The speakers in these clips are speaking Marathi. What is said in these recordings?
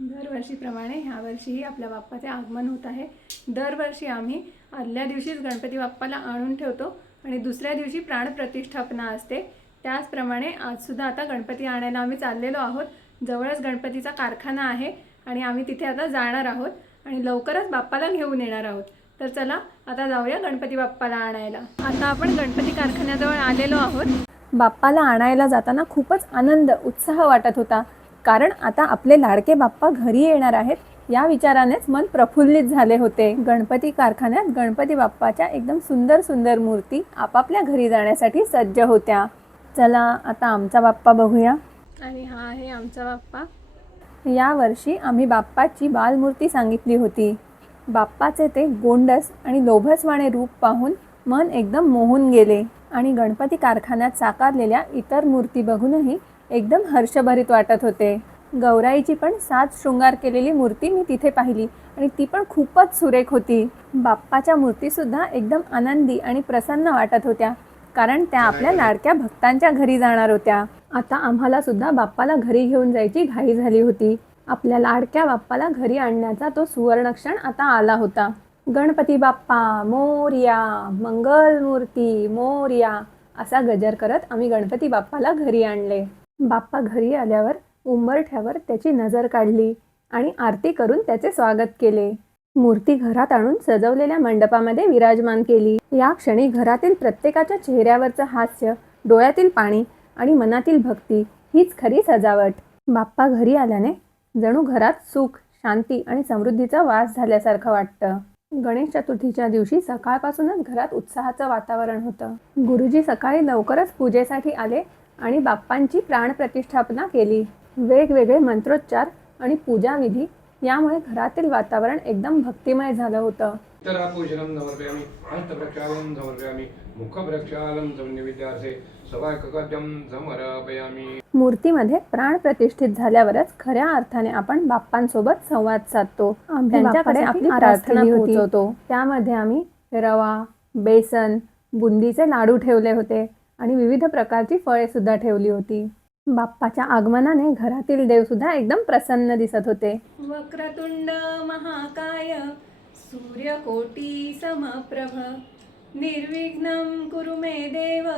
दरवर्षीप्रमाणे ह्यावर्षीही आपल्या बाप्पाचे आगमन होत आहे. दरवर्षी आम्ही आदल्या दिवशीच गणपती बाप्पाला आणून ठेवतो आणि दुसऱ्या दिवशी प्राणप्रतिष्ठापना असते. त्याचप्रमाणे आजसुद्धा आता गणपती आणायला आम्ही चाललेलो आहोत. जवळच गणपतीचा कारखाना आहे आणि आम्ही तिथे आता जाणार आहोत आणि लवकरच बाप्पाला घेऊन येणार आहोत. तर चला आता जाऊया गणपती बाप्पाला आणायला. आता आपण गणपती कारखान्याजवळ आलेलो आहोत. बाप्पाला आणायला जाताना खूपच आनंद उत्साह वाटत होता. कारण आता आपले लाडके बाप्पा घरी येणार आहेत. या विचारानेच मन प्रफुल्लित झाले होते. गणपती कारखान्यात गणपती बाप्पाच्या एकदम सुंदर सुंदर मूर्ती आपापल्या घरी जाण्यासाठी सज्ज होत्या. चला आता आमचा बाप्पा बघूया. आणि हा आहे आमचा बाप्पा. या वर्षी आम्ही बाप्पाची बालमूर्ती सांगितली होती. बाप्पाचे ते गोंडस आणि लोभसवाणे रूप पाहून मन एकदम मोहून गेले आणि गणपती कारखान्यात साकारलेल्या इतर मूर्ती बघूनही एकदम हर्षभरित वाटत होते. गौराईची पण सात शृंगार केलेली मूर्ती मी तिथे पाहिली आणि ती पण खूपच सुरेख होती. बाप्पाच्या मूर्तीसुद्धा एकदम आनंदी आणि प्रसन्न वाटत होत्या कारण त्या आपल्या लाडक्या भक्तांच्या घरी जाणार होत्या. आता आम्हाला सुद्धा बाप्पाला घरी घेऊन जायची घाई झाली होती. आपल्या लाडक्या बाप्पाला घरी आणण्याचा तो सुवर्णक्षण आता आला होता. गणपती बाप्पा मोर्या मंगलमूर्ती मोर्या असा गजर करत आम्ही गणपती बाप्पाला घरी आणले. बाप्पा घरी आल्यावर उंबरठ्यावर त्याची नजर काढली आणि आरती करून त्याचे स्वागत केले. मूर्ती घरात आणून सजवलेल्या मंडपामध्ये विराजमान केली. या क्षणी घरातील प्रत्येकाच्या चेहऱ्यावरचं हास्य डोळ्यातील पाणी आणि मनातील भक्ती हीच खरी सजावट. बाप्पा घरी आल्याने जणू घरात सुख शांती आणि समृद्धीचा वास झाल्यासारखं वाटतं. गणेश चतुर्थीच्या दिवशी सकाळपासूनच घरात उत्साहाचं वातावरण होतं. गुरुजी सकाळी लवकरच पूजेसाठी आले आणि बाप्पांची प्राणप्रतिष्ठापना केली. वेगवेगळे मंत्रोच्चार आणि पूजाविधी यामुळे घरातील वातावरण एकदम भक्तिमय झालं होतं. उत्तरापूजनं समर्पयामि हस्तप्रक्षालं समर्पयामि मुखप्रक्षालं समर्पयामि मूर्तीमध्ये प्राण प्रतिष्ठित झाल्यावरच खऱ्या अर्थाने आपण बाप्पांसोबत संवाद साधतो. त्यांच्याकडे आपली प्रार्थना पोहोचवतो. त्यामध्ये आम्ही रवा बेसन बुंदीचे लाडू ठेवले होते. आणि विविध प्रकारची फळे सुद्धा ठेवली होती. बाप्पाच्या आगमनाने घरातील देव सुद्धा एकदम प्रसन्न दिसत होते. वक्रतुंड महाकाय सूर्यकोटी समप्रभ निर्विघ्नं कुरु मे देव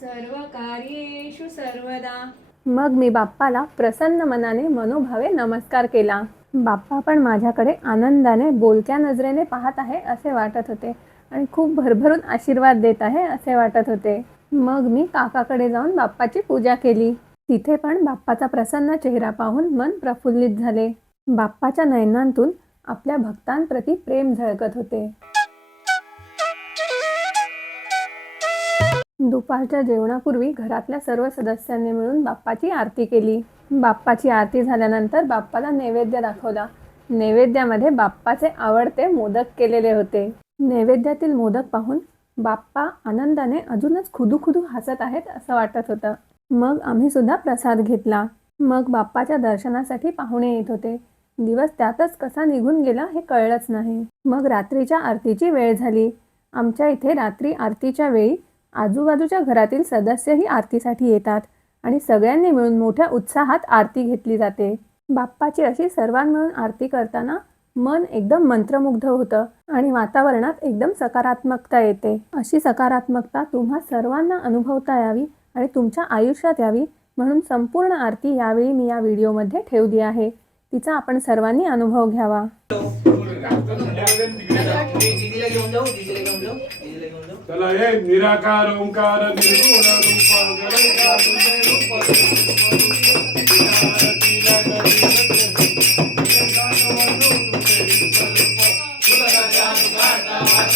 सर्व कार्येषु सर्वदा. मग मी बाप्पाला प्रसन्न मनाने मनोभावे नमस्कार केला. बाप्पा पण माझ्याकडे आनंदाने बोलक्या नजरेने पाहत आहे असे वाटत होते आणि खूप भरभरून आशीर्वाद देत आहे असे वाटत होते. मग मी काकाकडे जाऊन बाप्पाची पूजा केली. तिथे पण बाप्पाचा प्रसन्न चेहरा पाहून मन प्रफुल्लित झाले. बाप्पाच्या नयनांतून आपल्या भक्तांप्रती प्रेम झळकत होते. दुपारच्या जेवणापूर्वी घरातल्या सर्व सदस्यांनी मिळून बाप्पाची आरती केली. बाप्पाची आरती झाल्यानंतर बाप्पाला नैवेद्य दाखवला. नैवेद्यामध्ये बाप्पाचे आवडते मोदक केलेले होते. नैवेद्यातील मोदक पाहून बाप्पा आनंदाने अजूनच खुदू खुदू हसत आहेत असं वाटत होतं. मग आम्ही सुद्धा प्रसाद घेतला. मग बाप्पाच्या दर्शनासाठी पाहुणे येत होते. दिवस त्यातच कसा निघून गेला हे कळलंच नाही. मग रात्रीच्या आरतीची वेळ झाली. आमच्या इथे रात्री आरतीच्या वेळी आजूबाजूच्या घरातील सदस्यही आरतीसाठी येतात आणि सगळ्यांनी मिळून मोठ्या उत्साहात आरती घेतली जाते. बाप्पाची अशी सर्वांमिळून आरती करताना मन एकदम मंत्रमुग्ध होतं आणि वातावरणात एकदम सकारात्मकता येते. अशी सकारात्मकता तुम्हा सर्वांना अनुभवता यावी आणि तुमच्या आयुष्यात यावी म्हणून संपूर्ण आरती यावेळी मी या व्हिडिओमध्ये ठेवली आहे. तिचा आपण सर्वांनी अनुभव घ्यावा. निराकार ओंकार निर्गुण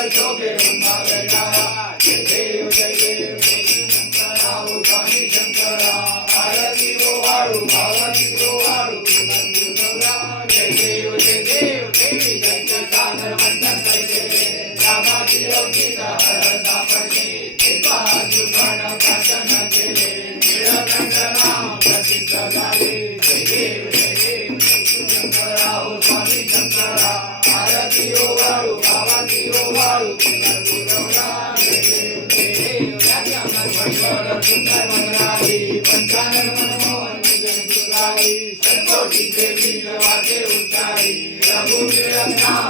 like a bit of my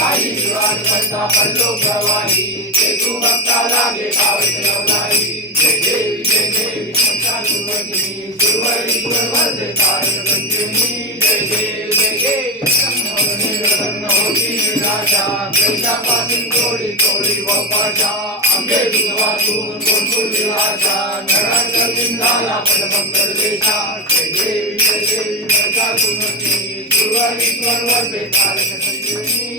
काही विवाद करता पडलो प्रवाही ते तू बघता लागे पावसराव नाही जय देवी जय देवी शंका सुमती दुर्वरी दुर्वद काळ संजीवनी जय देवी जय देवी संभवने रंग होती निराशा प्रेतापासून थोडी थोडी वापाशा आंबे दुधवासून भरपूर निराशा नराच्या बिंदाला पण मग प्रदेशा जय देवी जय देवी शंका सुमती दुर्वरी दुर्वद काळ संजीवनी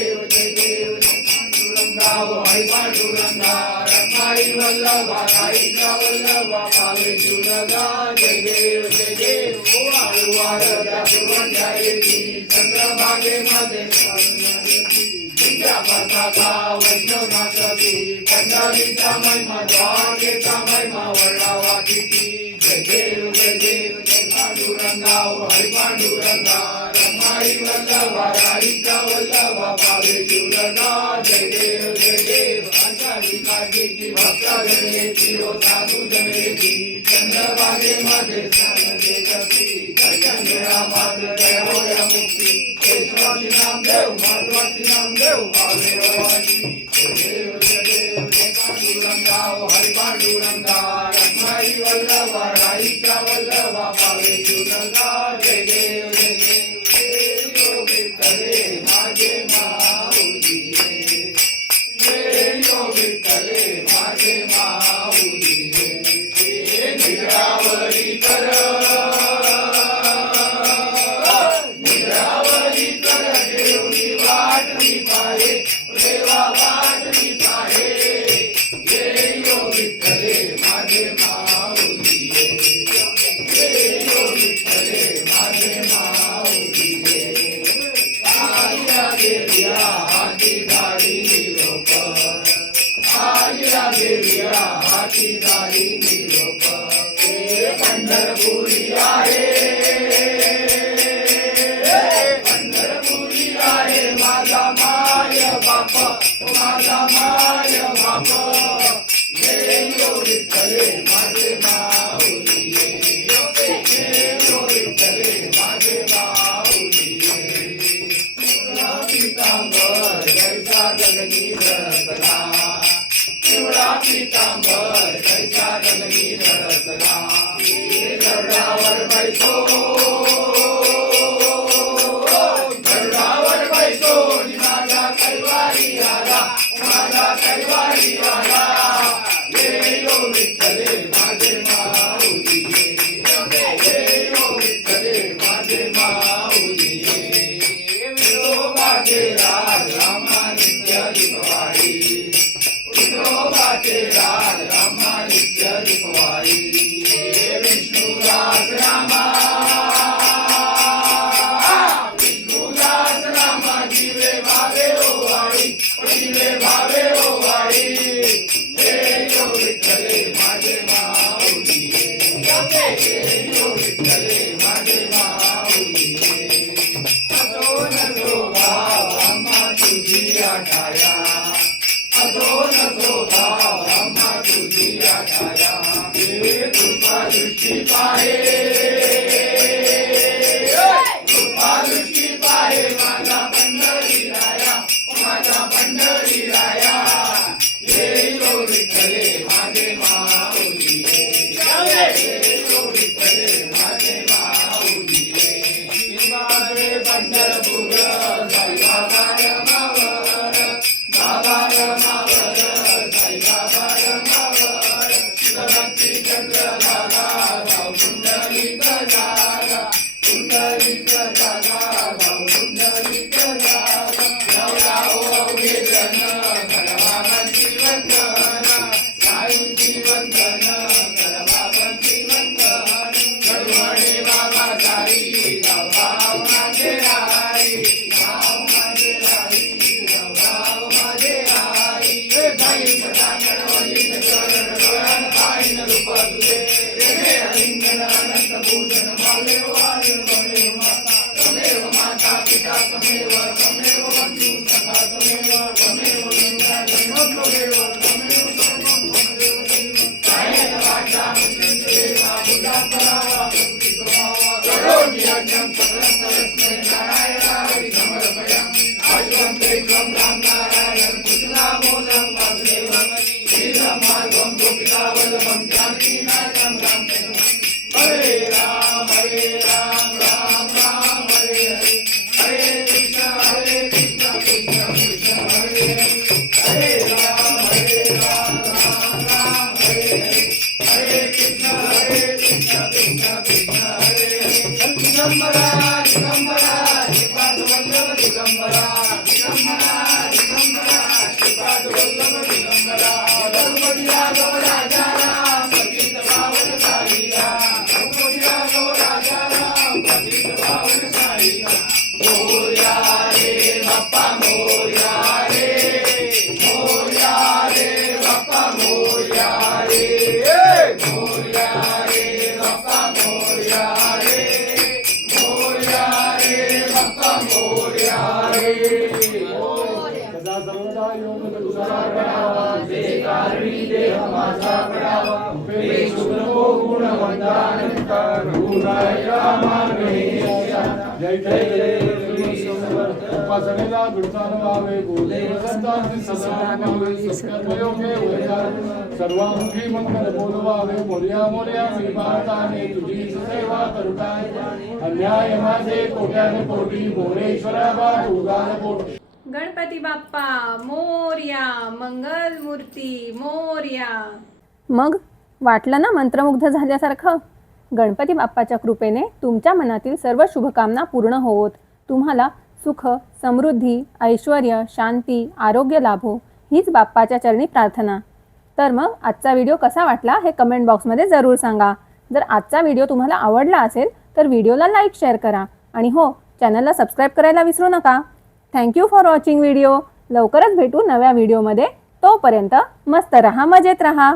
वल्लभा काळीचा वल्लभा कामेशुरदा जय देव जय देव वारुवारदा सुवंधारेती चंद्रभागे मध्ये विद्यापताका वैष्णवनाथी पंढरीचा महिमा द्वारकेचा महिमा वळावा किती जय देव जय देव जनेची ओ साधू जनेची चंद्रभागे मध्ये सांगते कपी दर्शन मिळा नाम देव माधवाची नाम देव भावे रवाची देव जयदेव जय पांडुरंगा ओ हरि पांडुरंगा रमाई वल्लभा राईचा वल्लभा पावे चुरंगा give up. जय जय जय उपासनेला दुर्तान व्हावे बोले संतांची सदान सत्कर्मयोगे वैदान सर्वामुखी मंगल बोलवावे मोर्या मोर्या मी भारताने तुझी सेवा करुताय अन्याय माझे कोट्याने कोटी मोरेश्वरा बा उगाल कोटी गणपती बाप्पा मोर्या मंगल मूर्ती मोर्या. मग वाटलं ना मंत्रमुग्ध झाल्यासारखं? गणपती बाप्पाच्या कृपेने तुमच्या मनातील सर्व शुभकामना पूर्ण होवोत. तुम्हाला सुख समृद्धी ऐश्वर शांती आरोग्य लाभो हीच बाप्पाच्या चरणी प्रार्थना. तर मग आजचा व्हिडिओ कसा वाटला हे कमेंट बॉक्समध्ये जरूर सांगा. जर आजचा व्हिडिओ तुम्हाला आवडला असेल तर व्हिडिओला लाईक शेअर करा. आणि हो चॅनलला सबस्क्राईब करायला विसरू नका. थँक्यू फॉर वॉचिंग व्हिडिओ लवकरच भेटू नव्या व्हिडिओमध्ये. तोपर्यंत मस्त रहा मजेत रहा.